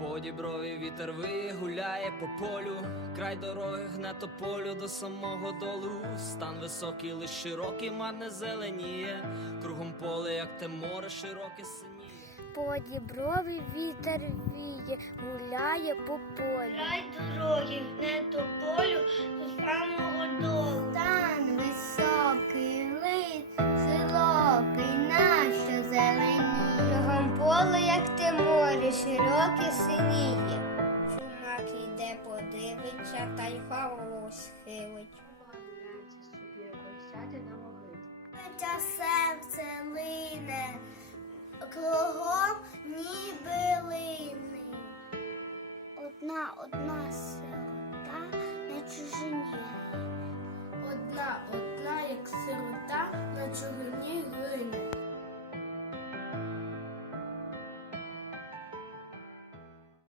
По діброві вітер вигуляє по полю, край дороги гне тополю до самого долу. Стан високий, лиш широкий, марне зеленіє. Кругом поле, як те море, широке синіє. По діброві вітер віє, гуляє по полю. Край дороги широке синіє. Чумак іде, подивиться та й голову схилить. Хоча серце лине, кругом ніби лини. Одна, одна.